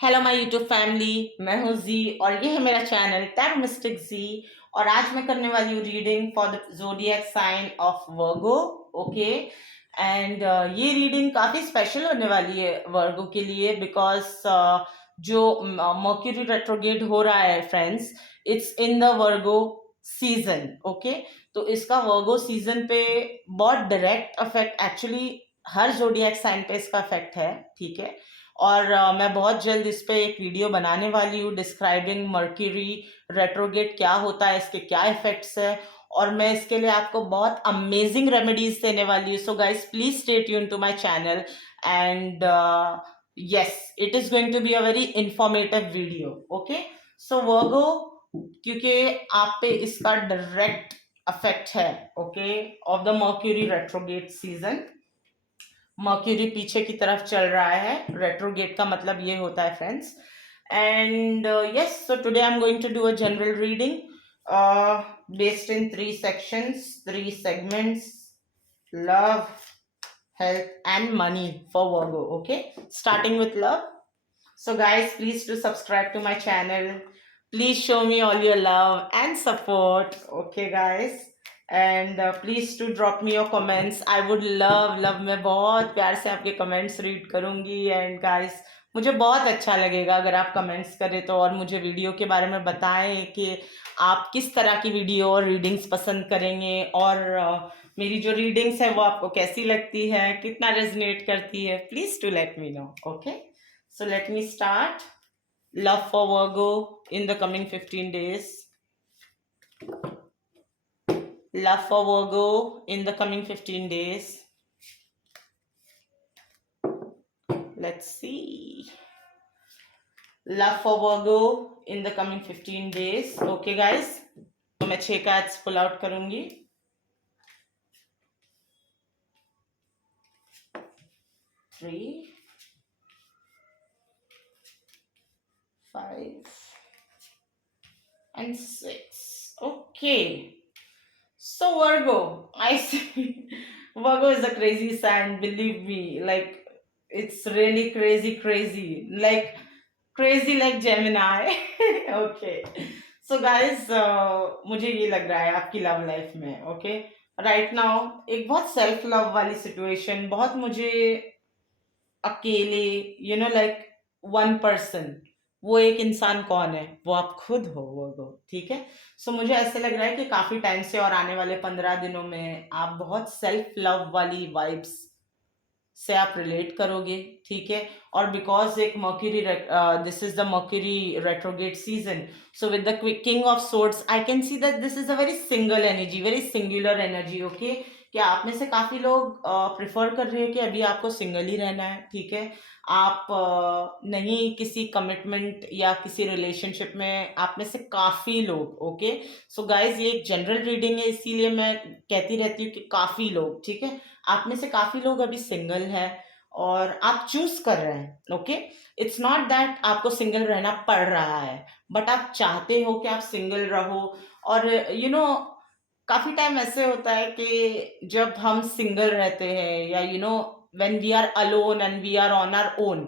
Hello my YouTube family, मैं हूँ जी और ये है मेरा चैनल टैरो मिस्टिक जी। और आज मैं करने वाली हूँ reading for the zodiac sign of Virgo. Okay. And ये रीडिंग काफ़ी स्पेशल होने वाली है वर्गो के लिए बिकॉज जो मर्क्यूरी रेट्रोगेट हो रहा है friends, it's in the Virgo season. Okay. तो इसका वर्गो सीजन पे बहुत डायरेक्ट इफेक्ट, एक्चुअली हर ज़ोडिएक साइन पे इसका इफेक्ट है। ठीक है। और मैं बहुत जल्द इस पे एक वीडियो बनाने वाली हूँ डिस्क्राइबिंग मर्क्यूरी रेट्रोगेट क्या होता है, इसके क्या इफेक्ट्स है, और मैं इसके लिए आपको बहुत अमेजिंग रेमेडीज देने वाली हूँ। So guys please stay tune to my channel and yes, it is going to be a very informative video. Okay. So Virgo, क्योंकि आप पे इसका डायरेक्ट इफेक्ट है, okay, of the Mercury retrograde season. Mercury पीछे की तरफ चल रहा है, रेट्रोगेट का मतलब ये होता है friends. And yes, so today I am going to do a general reading based in 3 sections, 3 segments: love, health and money for Virgo. Okay, starting with love. So guys, please do subscribe to my channel. Please show me all your love and support. Okay guys, and please do drop me your comments. I would love मैं बहुत प्यार से आपके comments read करूंगी। And guys, मुझे बहुत अच्छा लगेगा अगर आप कमेंट्स करें तो, और मुझे वीडियो के बारे में बताएं कि आप किस तरह की वीडियो और रीडिंग्स पसंद करेंगे, और मेरी जो रीडिंग्स है वो आपको कैसी लगती है, कितना रेजनेट करती है। Please to let me know. Okay. So let me start. Love for Virgo in the coming 15 days. Love for Virgo in the coming 15 days. Let's see. Love for Virgo in the coming 15 days. Okay guys. तो मैं 6 cards pull out करूंगी. 3, 5 and 6. Okay. So Virgo, I see. Virgo is a crazy sign, believe me. Like, it's really crazy. Like, crazy like Gemini. Okay. So guys, मुझे ये लग रहा है आपकी love life में, ओके, राइट नाउ एक बहुत सेल्फ लव वाली सिचुएशन, बहुत मुझे अकेले, लाइक वन पर्सन। वो एक इंसान कौन है? वो आप खुद हो, वो ठीक है। सो मुझे ऐसे लग रहा है कि काफी टाइम से और आने वाले 15 दिनों में आप बहुत सेल्फ लव वाली वाइब्स से आप रिलेट करोगे। ठीक है। और बिकॉज एक mercury, this is the Mercury retrograde season, so with the king of swords I can see that this is a very single energy, very singular energy. Okay. कि आप में से काफी लोग प्रिफर कर रहे हैं कि अभी आपको सिंगल ही रहना है। ठीक है। आप नहीं किसी कमिटमेंट या किसी रिलेशनशिप में, आप में से काफी लोग। ओके। सो गाइज, ये एक जनरल रीडिंग है, इसीलिए मैं कहती रहती हूँ कि काफी लोग। ठीक है। आप में से काफी लोग अभी सिंगल हैं और आप चूज कर रहे हैं। ओके। इट्स नॉट दैट आपको सिंगल रहना पड़ रहा है, बट आप चाहते हो कि आप सिंगल रहो। और काफी टाइम ऐसे होता है कि जब हम सिंगल रहते हैं, या when we are alone and we are on our own,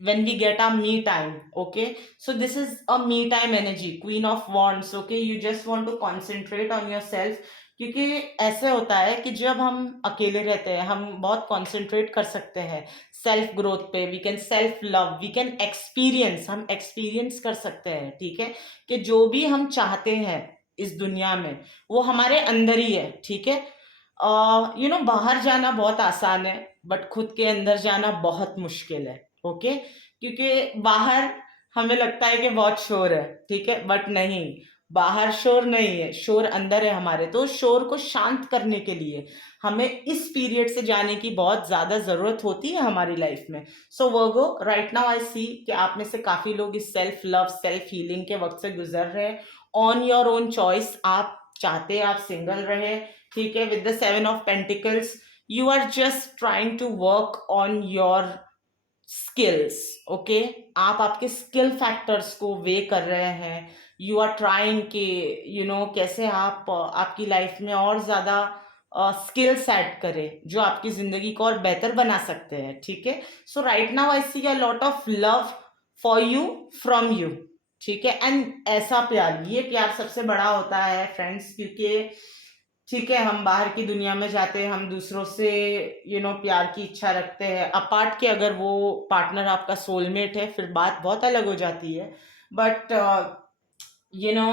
when we get our me time. Okay. So this is a me time energy, queen of wands. Okay. You just want to concentrate on yourself, क्योंकि ऐसे होता है कि जब हम अकेले रहते हैं हम बहुत कंसंट्रेट कर सकते हैं सेल्फ ग्रोथ पे। We can self love, we can experience, हम एक्सपीरियंस कर सकते हैं। ठीक है। कि जो भी हम चाहते हैं इस दुनिया में वो हमारे अंदर ही है। ठीक है। बाहर जाना बहुत आसान है, बट खुद के अंदर जाना बहुत मुश्किल है। ओके। क्योंकि बाहर हमें लगता है कि बहुत शोर है। ठीक है। बट नहीं, बाहर शोर नहीं है, शोर अंदर है हमारे। तो शोर को शांत करने के लिए हमें इस पीरियड से जाने की बहुत ज्यादा जरूरत होती है हमारी लाइफ में। सो वर्गो, राइट नाउ आई सी कि आप में से काफी लोग इस सेल्फ लव, सेल्फ हीलिंग के वक्त से गुजर रहे हैं। ऑन योर ओन चॉइस आप चाहते हैं आप सिंगल रहे। ठीक है। With the 7 of Pentacles, you are just trying to work on your skills. Okay. आप आपके स्किल फैक्टर्स को वे कर रहे हैं। यू आर ट्राइंग कि कैसे आप आपकी लाइफ में और ज्यादा स्किल्स ऐड करें जो आपकी जिंदगी को और बेहतर बना सकते हैं। ठीक है। So right now I see a lot of love for you, from you, ठीक है। एंड ऐसा प्यार, ये प्यार सबसे बड़ा होता है फ्रेंड्स, क्योंकि ठीक है हम बाहर की दुनिया में जाते हैं, हम दूसरों से प्यार की इच्छा रखते हैं, अपार्ट के अगर वो पार्टनर आपका सोलमेट है फिर बात बहुत अलग हो जाती है। But you know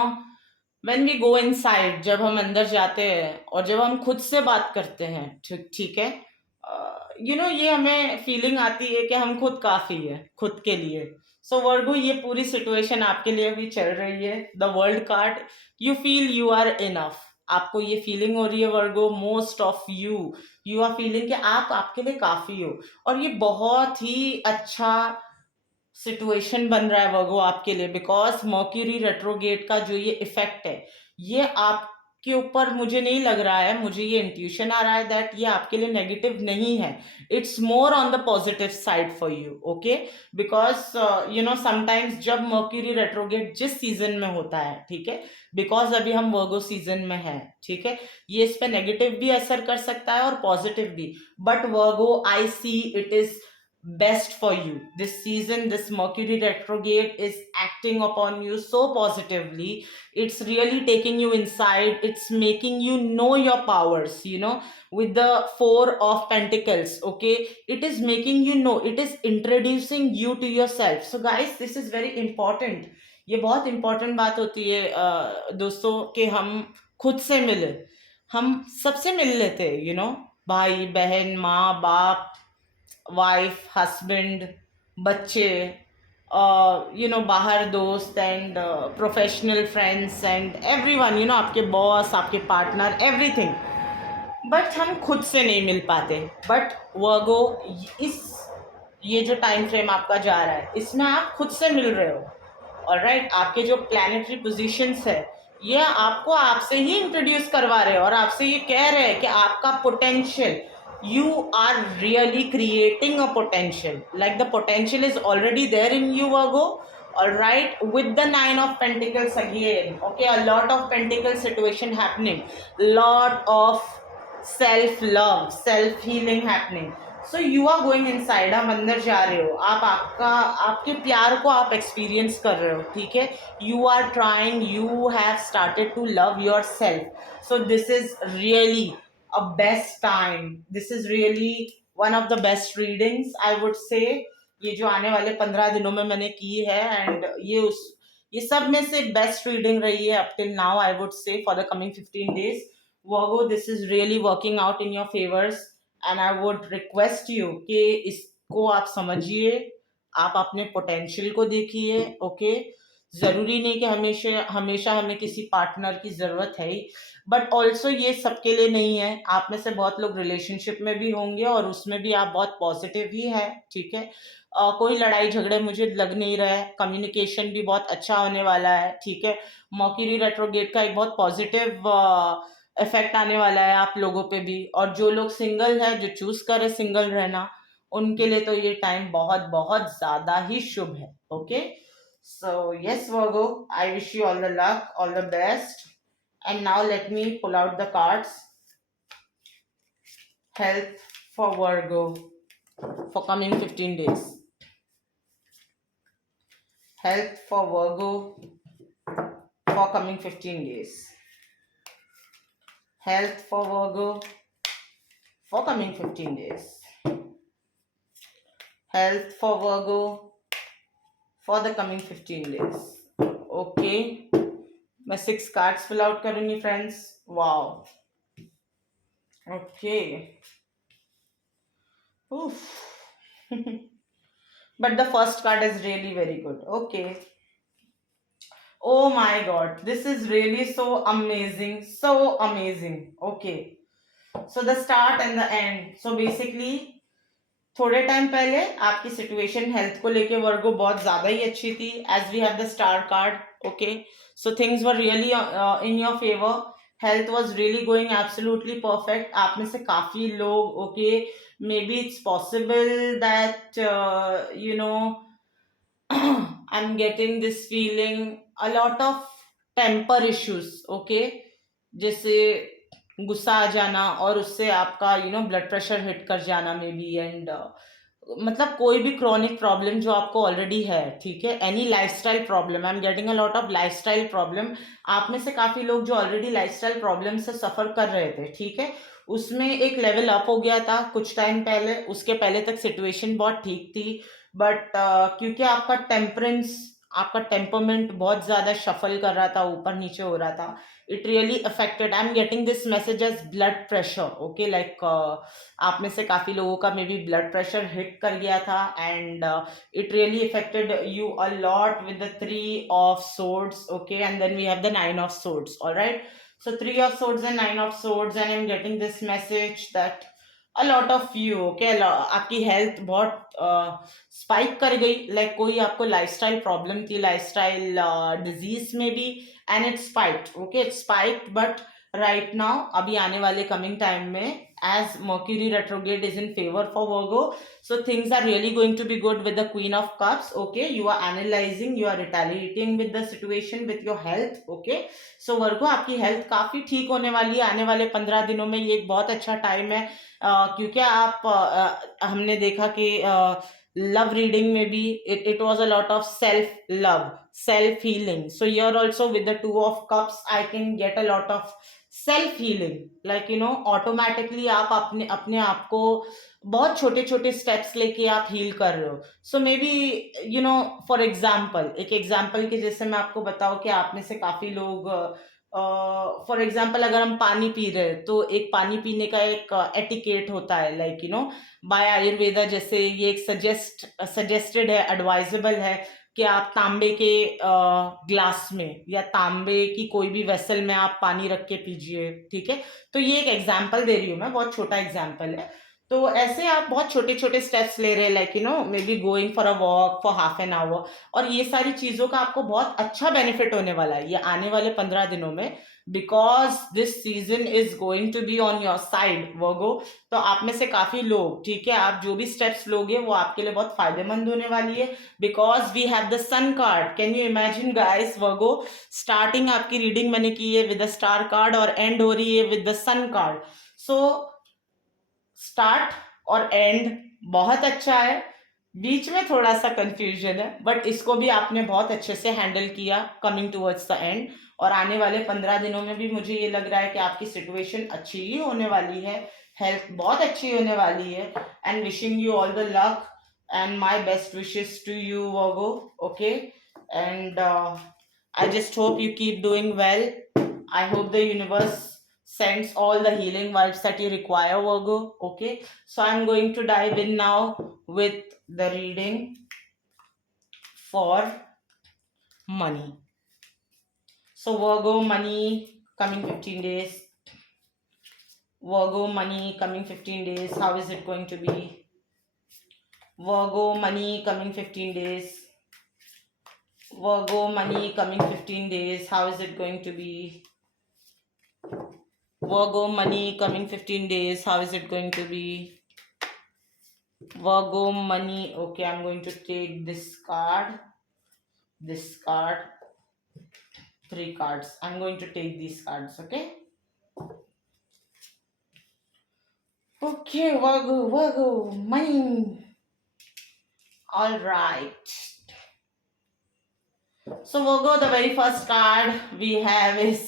when we go inside, जब हम अंदर जाते हैं और जब हम खुद से बात करते हैं, ठीक ठीक है, ये हमें फीलिंग आती है कि हम खुद काफी है खुद के लिए। सो वर्गो, ये पूरी सिचुएशन आपके लिए भी चल रही है, the world card, you feel you are enough. आपको ये फीलिंग हो रही है Virgo, most of you, you are feeling कि आप आपके लिए काफी हो। और ये बहुत ही अच्छा सिचुएशन बन रहा है वर्गो आपके लिए, बिकॉज मर्क्यूरी रेट्रोगेट का जो ये इफेक्ट है, ये आपके ऊपर मुझे नहीं लग रहा है, मुझे ये इंट्यूशन आ रहा है दैट ये आपके लिए नेगेटिव नहीं है, it's more on the positive side for you, okay. Because sometimes जब मर्क्यूरी रेट्रोगेट जिस सीजन में होता है, ठीक है, बिकॉज अभी हम वर्गो सीजन में हैं, ठीक है, ये इस पे नेगेटिव भी असर कर सकता है और पॉजिटिव भी। But Virgo, I see it is best for you this season. This Mercury retrograde is acting upon you so positively, it's really taking you inside, it's making you know your powers, with the Four of Pentacles, okay, it is making you know, it is introducing you to yourself. So guys, this is very important, ये बहुत important बात होती है दोस्तों, कि हम खुद से मिले, हम सबसे मिल लेते हैं, भाई बहन, माँ बाप, वाइफ, हस्बैंड, बच्चे, बाहर दोस्त, and professional friends, and everyone, आपके बॉस, आपके पार्टनर, एवरीथिंग। बट हम खुद से नहीं मिल पाते। बट वर्गो, इस ये जो टाइम फ्रेम आपका जा रहा है, इसमें आप खुद से मिल रहे हो, ऑलराइट। आपके जो प्लैनेटरी पोजीशंस है, ये आपको आपसे ही इंट्रोड्यूस करवा रहे हैं और आपसे ये कह रहे हैं कि आपका potential, you are really creating a potential, like the potential is already there in you, Virgo, all right, with the Nine of Pentacles again, okay, a lot of pentacle situation happening, lot of self love, self healing happening. So you are going inside, आप अंदर जा रहे हो, आप आपके प्यार को आप एक्सपीरियंस कर रहे हो, ठीक है, you are trying, you have started to love yourself. So this is really a best time, this is really one of the best readings, I would say, ये जो आने वाले 15 दिनों में मैंने की है, एंड ये सब में से बेस्ट रीडिंग रही है up till now, I would say, for the coming 15 days. Virgo, this is really working out in your favors, and I would request you कि इसको आप समझिए, आप अपने पोटेंशियल को देखिए, ओके। जरूरी नहीं कि हमेशा हमेशा हमें किसी पार्टनर की जरूरत है ही, बट ऑल्सो ये सबके लिए नहीं है। आप में से बहुत लोग रिलेशनशिप में भी होंगे और उसमें भी आप बहुत पॉजिटिव ही है, ठीक है। कोई लड़ाई झगड़े मुझे लग नहीं रहा है, कम्युनिकेशन भी बहुत अच्छा होने वाला है, ठीक है। मर्क्यूरी रेट्रोगेट का एक बहुत पॉजिटिव इफेक्ट आने वाला है आप लोगों पे भी, और जो लोग सिंगल है, जो चूज करे सिंगल रहना, उनके लिए तो ये टाइम बहुत बहुत ज्यादा ही शुभ है, okay. So yes Virgo, I wish you all the luck, all the best, and now let me pull out the cards. Health for Virgo for coming 15 days. Health for Virgo for coming 15 days. Health for Virgo for coming 15 days. Health for Virgo for the coming 15 days. Okay. मैं 6 cards fill out करूंगी friends. Wow, okay, but the first card is really very good, okay. Oh my god, this is really so amazing, so amazing, okay. So the start and the end. So basically थोड़े time पहले आपकी situation health को लेके वर्गो बहुत ज्यादा ही अच्छी थी, as we have the star card, okay. So things were really in your favour, health was really going absolutely perfect. आप में से काफी लोग, okay, maybe it's possible that I am getting this feeling, a lot of temper issues, okay, जैसे गुस्सा आ जाना और उससे आपका ब्लड प्रेशर हिट कर जाना मे बी, एंड मतलब कोई भी क्रॉनिक प्रॉब्लम जो आपको ऑलरेडी है, ठीक है, any lifestyle problem, I am getting a lot of lifestyle problem. आप में से काफी लोग जो ऑलरेडी लाइफस्टाइल प्रॉब्लम से सफर कर रहे थे, ठीक है, उसमें एक लेवल अप हो गया था कुछ टाइम पहले, उसके पहले तक सिचुएशन बहुत ठीक थी, बट क्योंकि आपका टेम्परेंस, आपका टेम्परमेंट बहुत ज्यादा शफल कर रहा था, ऊपर नीचे हो रहा था, it really affected, I am getting this message as blood pressure, okay, like आप में से काफी लोगों का maybe blood pressure hit कर गया था, and it really affected you a lot with the three of swords, okay, and then we have the nine of swords, all right, so three of swords and nine of swords, and I'm getting this message that a lot of you, okay, आपकी health बहुत spike कर गई, like कोई आपको lifestyle problem थी, lifestyle disease में भी, and it spiked, okay, it spiked, but right now अभी आने वाले कमिंग टाइम में, as Mercury retrograde is in favor for Virgo, so things are really going to be good with the Queen of Cups, okay, you are analyzing, you are retaliating with the situation with your health, okay, so Virgo आपकी health काफी ठीक होने वाली है आने वाले 15 दिनों में, ये एक बहुत अच्छा टाइम है, क्योंकि आप हमने देखा कि लव रीडिंग में भी it was a lot of self love, self healing, so here also with the two of cups I can get a lot of self healing, like automatically आप अपने अपने आप को बहुत छोटे छोटे स्टेप्स लेके आप हील कर रहे हो, सो मे बी फॉर एग्जाम्पल, एक एग्जाम्पल के जैसे मैं आपको बताऊं कि आप में से काफी लोग, फॉर एग्जाम्पल अगर हम पानी पी रहे हैं तो एक पानी पीने का एक एटिकेट होता है, लाइक बाय आयुर्वेदा, जैसे ये एक सजेस्टेड है, एडवाइजेबल है कि आप तांबे के ग्लास में या तांबे की कोई भी वेसल में आप पानी रख के पीजिए, ठीक है, तो ये एक एग्जाम्पल दे रही हूँ मैं, बहुत छोटा एग्जाम्पल है, तो ऐसे आप बहुत छोटे छोटे स्टेप्स ले रहे हैं, like may be going for a walk for half an hour, और ये सारी चीजों का आपको बहुत अच्छा बेनिफिट होने वाला है ये आने वाले 15 दिनों में, because this season is going to be on your side Virgo, तो आप में से काफी लोग, ठीक है, आप जो भी स्टेप्स लोगे वो आपके लिए बहुत फायदेमंद होने वाली है, because we have the sun card, can you imagine guys Virgo, starting आपकी रीडिंग मैंने की है विद द स्टार कार्ड और एंड हो रही है with the sun card, so start और एंड बहुत अच्छा है, बीच में थोड़ा सा कंफ्यूजन है, बट इसको भी आपने बहुत अच्छे से हैंडल किया कमिंग टूवर्ड्स द एंड, और आने वाले 15 दिनों में भी मुझे ये लग रहा है कि आपकी सिचुएशन अच्छी ही होने वाली है, हेल्थ बहुत अच्छी होने वाली है, and wishing you all the luck and my best wishes to you Virgo, okay, and I just hope you keep doing well, I hope the universe sends all the healing vibes that you require Virgo, okay, so I'm going to dive in now with the reading for money. So Virgo, money coming 15 days, Virgo, money coming 15 days, how is it going to be? Virgo, money coming 15 days, Virgo, money coming 15 days, how is it going to be? Virgo, money coming 15 days, how is it going to be? Virgo, money, okay, I'm going to take this card, 3 cards. I'm going to take these cards, okay? Okay, Virgo, money. All right. So Virgo, the very first card we have is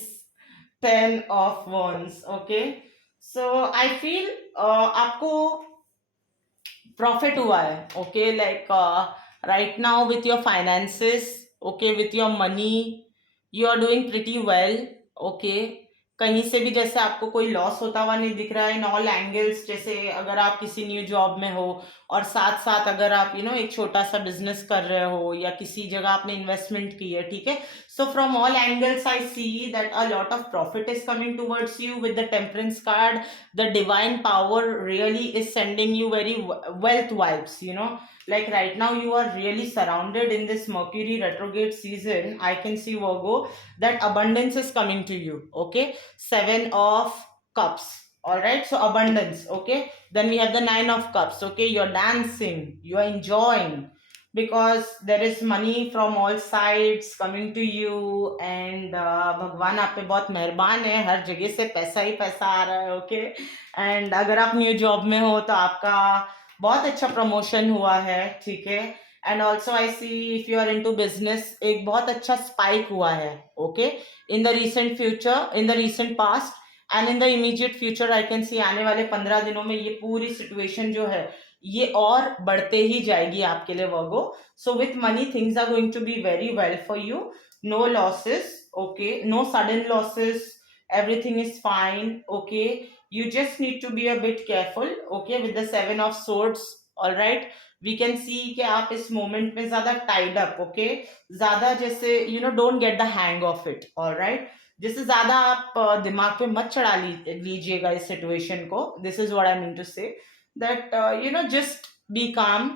10 of Wands, okay? So I feel आपको profit हुआ है, okay, like right now with your finances, okay, with your money, you are doing pretty well, okay, कहीं से भी जैसे आपको कोई loss होता हुआ नहीं दिख रहा है इन ऑल एंगल्स, जैसे अगर आप किसी न्यू जॉब में हो और साथ साथ अगर आप एक छोटा सा बिजनेस कर रहे हो या किसी जगह आपने इन्वेस्टमेंट की है, ठीक है, so from all angles I see that a lot of profit is coming towards you with the temperance card, the divine power really is sending you very wealth vibes, like right now you are really surrounded in this Mercury retrograde season, I can see Virgo, that abundance is coming to you, okay, 7 of cups, all right, so abundance, okay, then we have the 9 of cups, okay, you're dancing, you are enjoying, because there is money from all sides coming to you, and भगवान आप पे बहुत मेहरबान है, हर जगह से पैसा ही पैसा आ रहा है, ओके, एंड अगर आप न्यू जॉब में हो तो आपका बहुत अच्छा प्रमोशन हुआ है, ठीक है। And also I see if you are into business, एक बहुत अच्छा स्पाइक हुआ है, okay, in the recent future, in the recent past and in the immediate future I can see आने वाले 15 दिनों में ये पूरी सिचुएशन जो है ये और बढ़ते ही जाएगी आपके लिए Virgo. So with money things are going to be very well for you, no losses, okay, no sudden losses, everything is fine, okay. You just need to be a bit careful, okay, with the 7 of swords, all right. We can see कि आप इस moment में ज्यादा tied up, okay, ज्यादा जैसे don't get the hang of it, all right. जैसे ज्यादा आप दिमाग पे मत चढ़ा लीजिएगा इस सिचुएशन को, this is what I mean to say, that just be calm,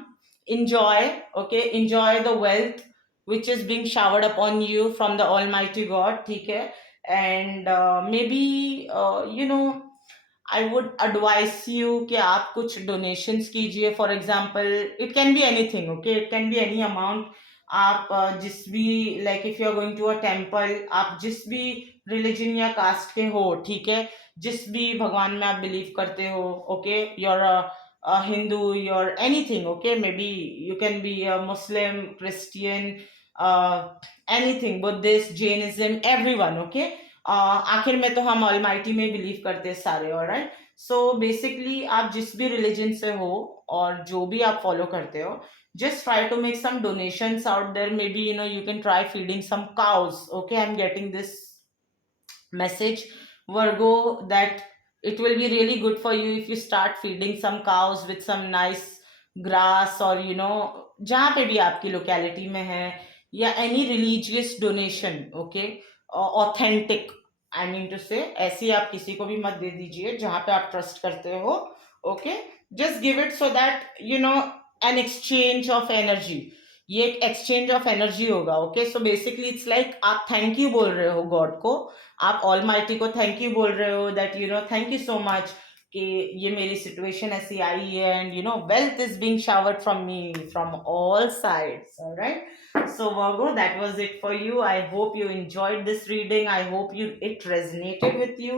enjoy, okay, enjoy the wealth which is being showered upon you from the almighty god, ठीक है। and maybe I would advise you कि आप कुछ donations कीजिए, for example it can be anything, okay, it can be any amount। आप जिस भी, like if you are going to a temple, आप जिस भी religion या caste के हो, ठीक है, जिस भी भगवान में आप believe करते हो, okay, you're a Hindu, you're anything, okay, maybe you can be a Muslim, Christian, uh, anything, Buddhist, Jainism, everyone, okay। आखिर में तो हम ऑलमाइटी में बिलीव करते हैं सारे, ऑलराइट। सो बेसिकली आप जिस भी रिलीजन से हो और जो भी आप फॉलो करते हो, just try to make some donations out there, maybe you can try feeding some cows, okay। I'm getting this message, Virgo, that it will be really good for you if you start feeding some cows with some nice grass, or जहाँ पे भी आपकी locality में है, या any religious donation, okay, authentic, I mean to say, ऐसी आप किसी को भी मत दे दीजिए जहाँ पे आप ट्रस्ट करते हो, okay. Just give it so that an exchange of energy, ये एक एक्सचेंज ऑफ एनर्जी होगा, okay. So basically it's like आप थैंक यू बोल रहे हो गॉड को, आप ऑल माइटी को थैंक यू बोल रहे हो, that thank you so much कि ये मेरी सिचुएशन ऐसी आई है, and wealth is being showered from me from all sides, alright. So Virgo, that was it for you. I hope you enjoyed this reading. I hope it resonated with you.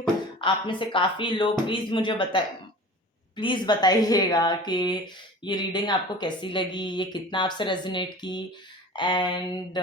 आप में से काफी लोग please बताइएगा कि ये reading आपको कैसी लगी, ये कितना आपसे रेजोनेट की। And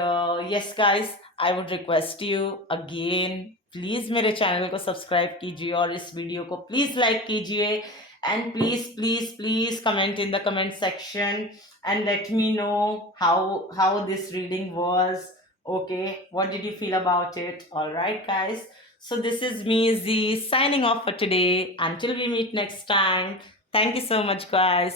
yes guys, I would request you again, please मेरे चैनल को सब्सक्राइब कीजिए और इस वीडियो को प्लीज लाइक कीजिए, and please please please comment in the comment section and let me know how this reading was, okay, what did you feel about it, all right guys. So this is me Z signing off for today, until we meet next time. Thank you so much guys.